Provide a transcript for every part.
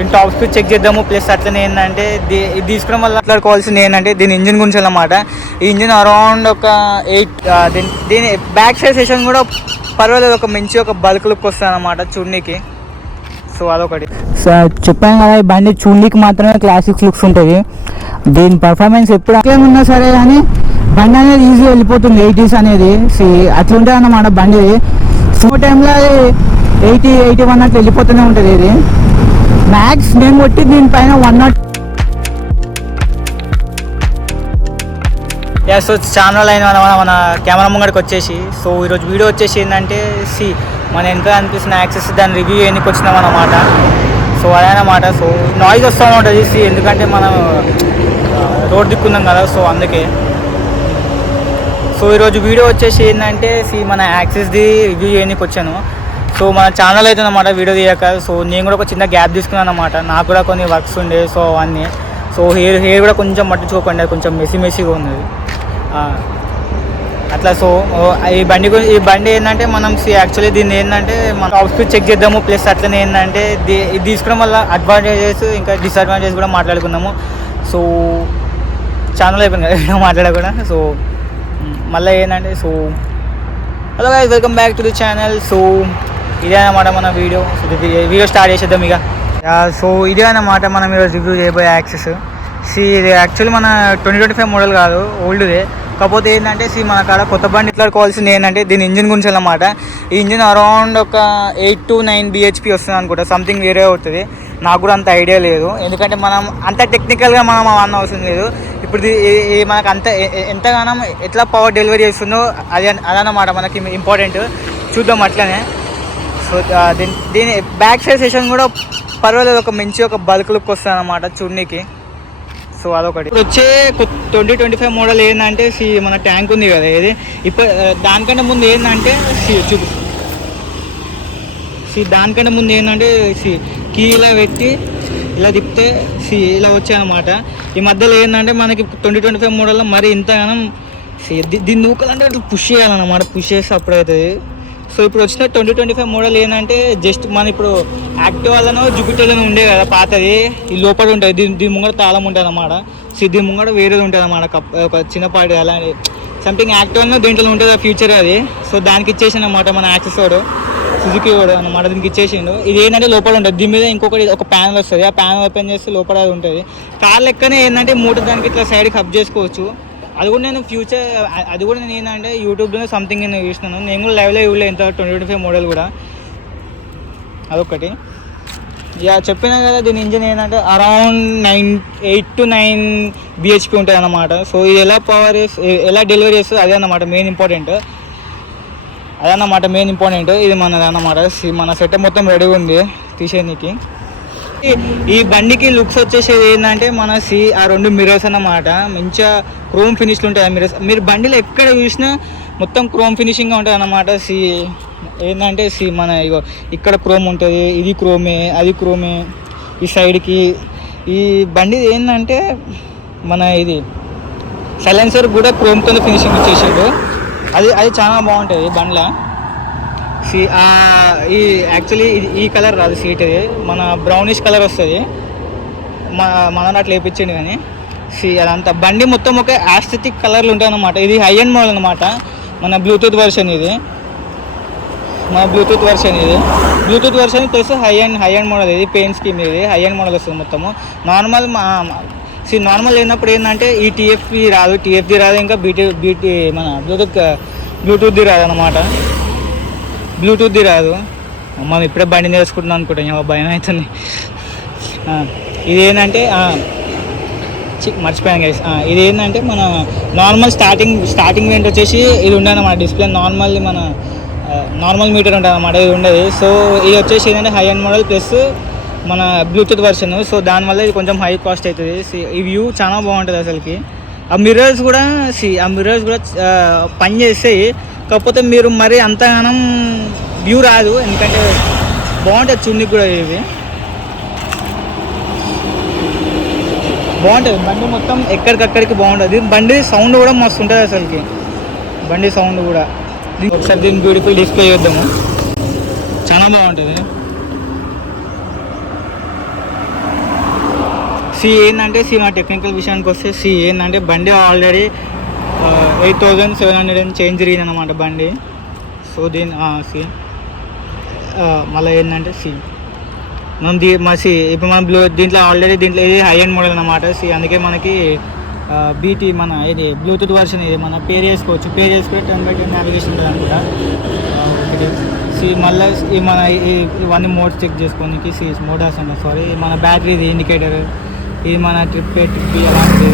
దీని top speed check చేద్దాము. Plus అట్లనే ఏంటంటే ఇది తీసుకోవడం వల్ల మాట్లాడుకోవాల్సింది ఏంటంటే దీని ఇంజిన్ గురించి అన్నమాట. ఈ ఇంజిన్ అరౌండ్ ఒక 8 దీని బ్యాక్ సైడ్ సెషన్ కూడా పర్వాలేదు, ఒక మంచి ఒక బల్క్ లుక్ వస్తుంది అన్నమాట చూడనీకి. సో అదొకటి. సో చెప్పాను కదా, ఈ బండి చూడనీకి మాత్రమే క్లాసిక్ లుక్స్ ఉంటుంది. దీని పర్ఫార్మెన్స్ ఎప్పుడు ఏమున్నా సరే కానీ బండి అనేది ఈజీగా వెళ్ళిపోతుంది 80s అనేది. అట్లుంటుంది అన్నమాట బండి. సో టైంలో 80-81 అట్లా వెళ్ళిపోతూనే ఉంటుంది. ఇది మ్యాక్స్ నేను కొట్టి దీనిపైన 100. సో ఛానల్ అయిన మన కెమెరా ముంగడికి వచ్చేసి, సో ఈరోజు వీడియో వచ్చేసి ఏంటంటే మన ఎంత అనిపిస్తున్న యాక్సెస్ దాని రివ్యూ ఎన్నికి వచ్చినాం అన్నమాట. సో అదేనమాట. సో నాయిస్ వస్తూ ఉంటుంది ఎందుకంటే మనం రోడ్ దిక్కున్నాం కదా, సో అందుకే. సో ఈరోజు వీడియో వచ్చేసి ఏంటంటే మన యాక్సెస్ది రివ్యూ చేయడానికి వచ్చాను. సో మన ఛానల్ అయితే అన్నమాట వీడియో తీయక. సో నేను కూడా ఒక చిన్న గ్యాప్ తీసుకున్నాను అన్నమాట. నాకు కూడా కొన్ని వర్క్స్ ఉండే, సో అవన్నీ. సో హెయిర్ కూడా కొంచెం పట్టించుకోకండి, కొంచెం మెస్సీగా ఉన్నది అట్లా. సో ఈ బండి ఏంటంటే మనం యాక్చువల్లీ దీన్ని ఏంటంటే మనం టాప్ స్పీడ్ చెక్ చేద్దాము. ప్లస్ అట్లనే ఏంటంటే ఇది తీసుకోవడం వల్ల అడ్వాంటేజెస్ ఇంకా డిసడ్వాంటేజెస్ కూడా మాట్లాడుకుందాము. సో ఛానల్ అయిపోయింది కదా మాట్లాడకుండా. సో మళ్ళీ ఏంటంటే hello guys, welcome back to the channel. So ఇదే అన్నమాట మన వీడియో స్టార్ట్ చేసేద్దాం ఇక. సో ఇదే అన్నమాట మనం ఈరోజు రివ్యూ చేయబోయే యాక్సెస్. ఇది యాక్చువల్లీ మన 2025 మోడల్ కాదు, ఓల్డ్దే. కాకపోతే ఏంటంటే మన కాడ కొత్త బండి మాట్లాడుకోవాల్సింది ఏంటంటే దీని ఇంజిన్ గురించి అన్నమాట. ఈ ఇంజిన్ అరౌండ్ ఒక 8 to 9 bhp వస్తుంది అనుకుంటా, సంథింగ్ వేరే అవుతుంది. నాకు కూడా అంత ఐడియా లేదు, ఎందుకంటే మనం అంత టెక్నికల్గా మనం అన్న అవసరం లేదు. ఇప్పుడు మనకు అంత ఎంతగానో ఎట్లా పవర్ డెలివరీ చేస్తుందో అదన్నమాట మనకి ఇంపార్టెంట్. చూద్దాం అట్లనే. సో దీని బ్యాక్ సైడ్ సెషన్ కూడా పర్వాలేదు, ఒక మంచి ఒక బల్క్ లుక్ వస్తుంది అన్నమాట చూడనీకి. సో అదొకటి. ఇప్పుడు వచ్చే 2025 మోడల్ ఏంటంటే మన ట్యాంక్ ఉంది కదా, ఇది ఇప్పుడు దానికంటే ముందు ఏంటంటే దానికంటే ముందు ఏంటంటే కీ ఇలా పెట్టి ఇలా తిప్పితే ఇలా వచ్చాయన్నమాట. ఈ మధ్యలో ఏంటంటే మనకి 2025 మోడల్లో మరి ఇంతగానో దీన్ని నూకాలంటే అట్లా పుష్ చేయాలన్నమాట. పుష్ చేస్తే అప్పుడు అవుతుంది. సో ఇప్పుడు వచ్చిన 2025 మోడల్ ఏంటంటే జస్ట్ మన ఇప్పుడు యాక్టివాలోనో జూపిటర్లోనో ఉండే కదా పాతది, ఈ లోపల ఉంటుంది. దీని ముంగడ తాళం ఉంటుంది అన్నమాట. దీని ముంగడ వేరేది ఉంటుంది అన్నమాట, ఒక చిన్నపాటి అలా సంథింగ్ యాక్టివాలో దీంట్లో ఉంటుంది ఫ్యూచర్ అది. సో దానికి ఇచ్చేసిండు అన్నమాట మన యాక్సెస్ వాడు, సుజుకి వాడు అన్నమాట. దీనికి ఇచ్చేసిండు. ఇది ఏంటంటే లోపల ఉంటుంది, దీని మీద ఇంకొకటి ఒక ప్యానల్ వస్తుంది. ఆ ప్యానల్ ఓపెన్ చేస్తే లోపల అది ఉంటుంది. కార్ లెక్కనే ఏంటంటే మూట దానికి ఇట్లా సైడ్కి హబ్ చేసుకోవచ్చు. అది కూడా నేను ఏంటంటే యూట్యూబ్లో సంథింగ్ నేను చూసినాను. నేను కూడా లైవ్లో ఇవ్వలే ఇంత 2025 మోడల్ కూడా. అదొకటి. ఇక చెప్పినా కదా దీని ఇంజిన్ ఏంటంటే అరౌండ్ 8 to 9 bhp ఉంటుంది అన్నమాట. సో ఇది ఎలా డెలివరీ చేస్తుంది అదే అన్నమాట మెయిన్ ఇంపార్టెంట్. ఇది మనది అన్నమాట. మన సెటప్ మొత్తం రెడీగా ఉంది తీసేయడానికి. ఈ బండికి లుక్స్ వచ్చేసేది ఏంటంటే మన ఆ 2 మిర్రర్స్ అన్నమాట. మంచిగా క్రోమ్ ఫినిష్లు ఉంటాయి ఆ మిర్రర్స్. మీరు బండిలో ఎక్కడ చూసినా మొత్తం క్రోమ్ ఫినిషింగ్గా ఉంటుంది అన్నమాట. ఏంటంటే మన ఇక్కడ క్రోమ్ ఉంటుంది, ఇది క్రోమే, అది క్రోమే. ఈ సైడ్కి ఈ బండి ఏంటంటే మన ఇది సైలెన్సర్ కూడా క్రోమ్తో ఫినిషింగ్ ఇచ్చేసాడు. అది చాలా బాగుంటుంది బండ్లో. ఈ యాక్చువల్లీ ఈ కలర్ రాదు సీట్, ఇది మన బ్రౌనిష్ కలర్ వస్తుంది. మన అట్లా వేయించండి కానీ అదంతా బండి మొత్తం ఒక యాస్థెటిక్ కలర్లు ఉంటాయి అన్నమాట. ఇది హై అండ్ మోడల్ అనమాట, మన బ్లూటూత్ వర్షన్ ఇది. Bluetooth version plus high and model. ఇది పెయిన్ స్కీమ్, ఇది హై అండ్ మోడల్ వస్తుంది మొత్తము. నార్మల్ అయినప్పుడు ఏంటంటే ఈ టీఎఫ్ది రాదు, ఇంకా మన బ్లూటూత్ది రాదు అన్నమాట. బ్లూటూత్ది రాదు. మనం ఇప్పుడే బండి నేర్చుకుంటున్నాం అనుకుంటాం, భయం అవుతుంది. ఇదేంటంటే మర్చిపోయాను గైస్. ఇది ఏంటంటే మన నార్మల్ స్టార్టింగ్ వేరియంట్ వచ్చేసి ఇది ఉండదు మన డిస్ప్లే నార్మల్ మీటర్ ఉంటుంది అన్నమాట, ఇది ఉండదు. సో ఇది వచ్చేసి ఏంటంటే హై అండ్ మోడల్ ప్లస్ మన బ్లూటూత్ వర్షన్. సో దానివల్ల ఇది కొంచెం హై కాస్ట్ అవుతుంది. ఈ వ్యూ చాలా బాగుంటుంది అసలుకి. ఆ మిర్రర్స్ కూడా పని చేస్తాయి. కాకపోతే మీరు మరి అంతగానం వ్యూ రాదు, ఎందుకంటే బాగుంటుంది చూడడానికి కూడా. ఇది బాగుంటుంది బండి మొత్తం ఎక్కడికక్కడికి బాగుంటుంది. బండి సౌండ్ కూడా మస్తు ఉంటుంది అసలుకి. బండి సౌండ్ కూడా ఒకసారి దీన్ని బ్యూటిఫుల్ డిస్ప్లే చేద్దాము, చాలా బాగుంటుంది. ఏంటంటే మా టెక్నికల్ విషయానికి వస్తే ఏంటంటే బండి ఆల్రెడీ 8,700 చేంజ్ తిరిగింది అనమాట బండి. సో దీని మళ్ళీ ఏంటంటే మనం ఇప్పుడు మనం దీంట్లో దీంట్లో ఇది హై అండ్ మోడల్ అనమాట. అందుకే మనకి బీటీ మన ఇది బ్లూటూత్ వర్షన్ ఇది మన పేరు చేసుకుని 10/10 నావిగేషన్ ఉంటుంది అనుకుంటా. మళ్ళీ ఇవన్నీ మోడ్స్ చెక్ చేసుకోనికి మోటార్స్ అన్న మన బ్యాటరీ ఇది ఇండికేటర్, ఇది మన ట్రిప్ అలాంటిది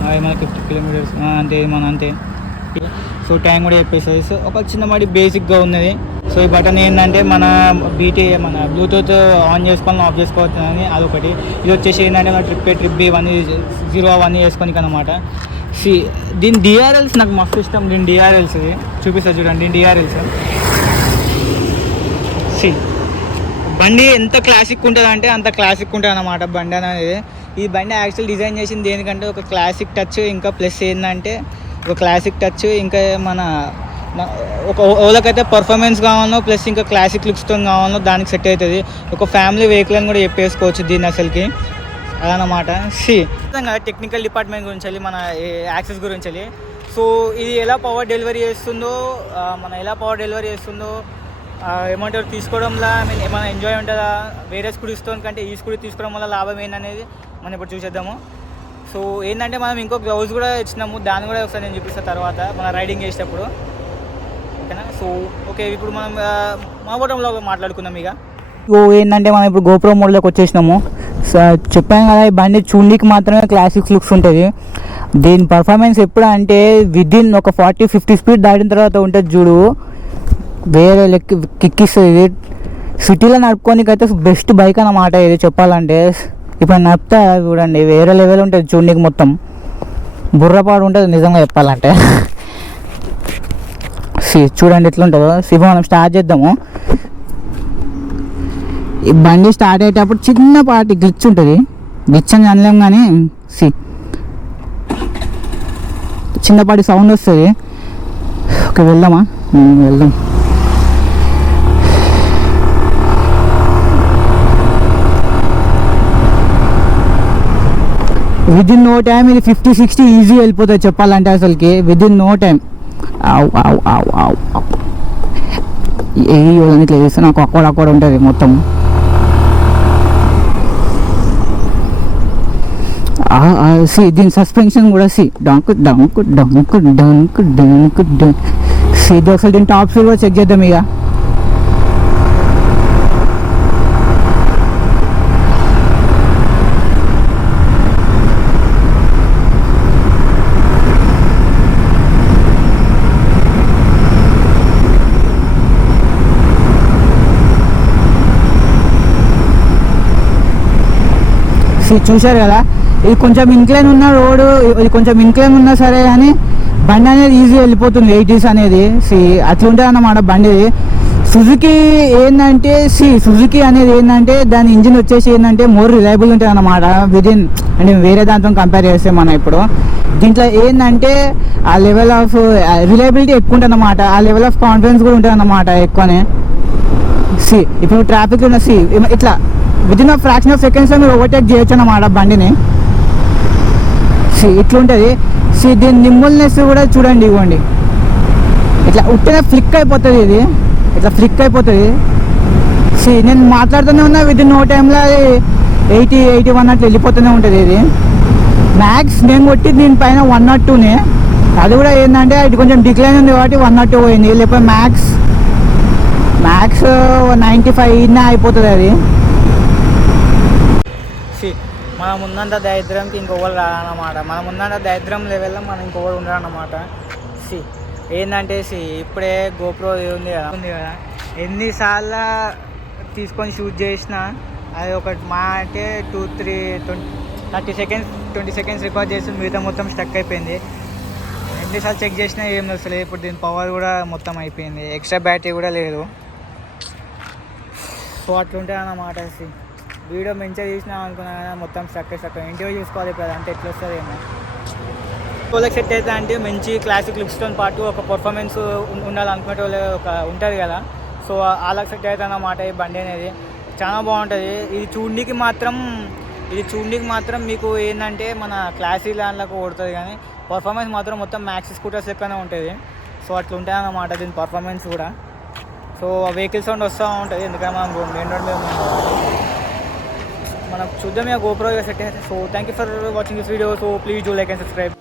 మన 50 కిలోమీటర్స్ అంతే అంతే. సో టైం కూడా చెప్పేస్తుంది. సో ఒక చిన్నమాడి బేసిక్గా ఉన్నది. సో ఈ బటన్ ఏంటంటే మన బ్లూటూత్ ఆన్ చేసుకోవాలని ఆఫ్ చేసుకోవచ్చు అని అదొకటి. ఇది వచ్చేసి ఏంటంటే మన ట్రిప్ బి 0 అవన్నీ చేసుకోనికి అనమాట. దీని డిఆర్ఎల్స్ నాకు మస్తు ఇష్టం. దీని డిఆర్ఎల్స్ చూపిస్తా చూడండి. దీని డిఆర్ఎల్స్ బండి ఎంత క్లాసిక్ ఉంటుంది అంటే అంత క్లాసిక్ ఉంటుంది అన్నమాట బండి అనేది. ఈ బండి యాక్చువల్ డిజైన్ చేసింది దేనికంటే ఒక క్లాసిక్ టచ్, ఇంకా ప్లస్ ఏంటంటే ఒక క్లాసిక్ టచ్, ఇంకా ఒక ఓలకైతే పర్ఫార్మెన్స్ కావాలనో ప్లస్ ఇంకా క్లాసిక్ లుక్స్తో కావాలనో దానికి సెట్ అవుతుంది. ఒక ఫ్యామిలీ వెహికల్ అని కూడా చెప్పేసుకోవచ్చు దీన్ని అసలుకి అదనమాట. టెక్నికల్ డిపార్ట్మెంట్ గురించి వెళ్ళి మన యాక్సెస్ గురించి వెళ్ళి సో ఇది ఎలా పవర్ డెలివరీ చేస్తుందో ఏమంటారు తీసుకోవడంలో ఏమైనా ఎంజాయ్ ఉంటుందా, వేరే స్కూటీస్తో కంటే ఈ స్కూటీ తీసుకోవడం వల్ల లాభం ఏంటనేది మనం ఇప్పుడు చూసేద్దాము. సో ఏంటంటే మనం ఇంకో గ్లౌజ్ కూడా ఇచ్చినాము, దాన్ని కూడా ఒకసారి నేను చూపిస్తాను తర్వాత మన రైడింగ్ చేసేటప్పుడు, ఓకేనా. సో ఓకే, ఇప్పుడు మనం మావటంలో మాట్లాడుకుందాం. ఇక ఏంటంటే మనం ఇప్పుడు గోప్రో మోడ్లోకి వచ్చేసినాము. చెప్పాను కదా, ఈ బండి చూడడానికి మాత్రమే క్లాసిక్ లుక్స్ ఉంటుంది. దీని పర్ఫార్మెన్స్ ఎప్పుడు అంటే విదిన్ ఒక 40-50 స్పీడ్ దాటిన తర్వాత ఉంటుంది చూడు, వేరే కిక్కిస్తుంది. ఇది సిటీలో నడుపుకోనికి అయితే బెస్ట్ బైక్ అన్నమాట ఇది చెప్పాలంటే. ఇప్పుడు నడుపుతా చూడండి, వేరే లెవెల్ ఉంటుంది చూడడానికి, మొత్తం బుర్రపాడు ఉంటుంది నిజంగా చెప్పాలంటే. చూడండి ఎట్లుంటుందో. మనం స్టార్ట్ చేద్దాము. ఈ బండి స్టార్ట్ అయ్యేటప్పుడు చిన్నపాటి గ్లిచ్ ఉంటుంది, గ్లిచ్ అని అనలేం కానీ చిన్నపాటి సౌండ్ వస్తుంది. ఓకే వెళ్దామా, వెళ్దాం. విదిన్ నో టైం ఇది 50-60 ఈజీ వెళ్ళిపోతుంది చెప్పాలంటే అసలుకి, విదిన్ నో టైం. ఏ ఇట్లా చేస్తే నాకు అక్కడ ఉంటుంది మొత్తం. దీని సస్పెన్షన్ కూడా dunk dunk dunk dunk dunk dunk. ఇది ఒకసారి దీని టాప్ స్పీడ్ కూడా చెక్ చేద్దాం. ఇక చూశారు కదా, ఇది కొంచెం ఇంక్లైన్ ఉన్న రోడ్డు, ఇది కొంచెం ఇంక్లైన్ ఉన్నా సరే కానీ బండి అనేది ఈజీ వెళ్ళిపోతుంది 80s అనేది. అట్లా ఉంటుంది అన్నమాట బండి. సుజుకి ఏంటంటే సుజుకి అనేది ఏంటంటే దాని ఇంజిన్ వచ్చేసి ఏంటంటే మోర్ రిలయబుల్ ఉంటుంది అన్నమాట విదిన్, అంటే వేరే దాంతో కంపేర్ చేస్తే మనం ఇప్పుడు దీంట్లో ఏంటంటే ఆ లెవెల్ ఆఫ్ రిలయబిలిటీ ఎక్కువ ఉంటుంది అన్నమాట, ఆ లెవెల్ ఆఫ్ కాన్ఫిడెన్స్ కూడా ఉంటుంది అన్నమాట ఎక్కువనే. ఇప్పుడు ట్రాఫిక్ ఉన్న ఇట్లా విదిన్ అ ఫ్రాక్షన్ ఆఫ్ సెకండ్స్లో మీరు ఓవర్టేక్ చేయొచ్చు అన్నమాట బండిని. ఇట్లుంటుంది. దీని నిమ్మల్నెస్ కూడా చూడండి, ఇవ్వండి ఇట్లా ఉట్టిన ఫ్లిక్ అయిపోతుంది, ఇది ఇట్లా ఫ్లిక్ అయిపోతుంది. నేను మాట్లాడుతూనే ఉన్నా, విదిన్ నో టైంలో 80-81 అట్లా వెళ్ళిపోతూనే ఉంటుంది. ఇది మ్యాక్స్ నేను కొట్టి దీనిపైన 102నే, అది కూడా ఏంటంటే ఇది కొంచెం డిక్లైన్ ఉంది కాబట్టి 102 పోయింది, లేకపోతే మ్యాక్స్ 95 అయిపోతుంది అది. మన ముందంత దరిద్రంకి ఇంకొకరు రాదన్నమాట, మన ముందంత దరిద్రం లెవెల్లో మనం ఇంకొకరు ఉండరన్నమాట. ఏంటంటే ఇప్పుడే గోప్రో ఉంది కదా, ఎన్నిసార్లు తీసుకొని షూట్ చేసినా అది ఒక మా అంటే 30 సెకండ్స్ రికార్డ్ చేసి మిగతా మొత్తం స్టక్ అయిపోయింది. ఎన్నిసార్లు చెక్ చేసినా ఏం వస్తలేదు. ఇప్పుడు దీని పవర్ కూడా మొత్తం అయిపోయింది, ఎక్స్ట్రా బ్యాటరీ కూడా లేదు. సో అట్లుంటాయి అన్నమాట. వీడియో మంచిగా చూసినా అనుకున్నా కానీ మొత్తం స్టక్ ఇంటిలో చూసుకోవాలి ఇప్పుడు, అంటే ఎట్లా వస్తుంది ఏమో. వాళ్ళకి సెట్ అయితే అంటే మంచి క్లాసిక్ లుక్స్తో పాటు ఒక పర్ఫార్మెన్స్ ఉండాలనుకునే వాళ్ళు ఒక ఉంటుంది కదా, సో వాళ్ళకి సెట్ అవుతుంది అన్నమాట ఈ బండి అనేది. చాలా బాగుంటుంది. ఇది చూడడానికి మాత్రం ఇది చూడడానికి మాత్రం మీకు ఏంటంటే మన క్లాసీ ల్యాండ్లకు కొడుతుంది, కానీ పర్ఫార్మెన్స్ మాత్రం మొత్తం మ్యాక్స్ స్కూటర్స్ లెక్కనే ఉంటుంది. సో అట్లా ఉంటాయి అన్నమాట దీని పర్ఫార్మెన్స్ కూడా. సో వెహికల్ సౌండ్ వస్తూ ఉంటుంది, ఎందుకంటే మనం మెయిన్ రోడ్ మీద ఉన్నాం కాబట్టి. మనం చూద్దాం ఇక గోప్రో సెట్ అయితే. So thank you for watching this video. So please do like and subscribe.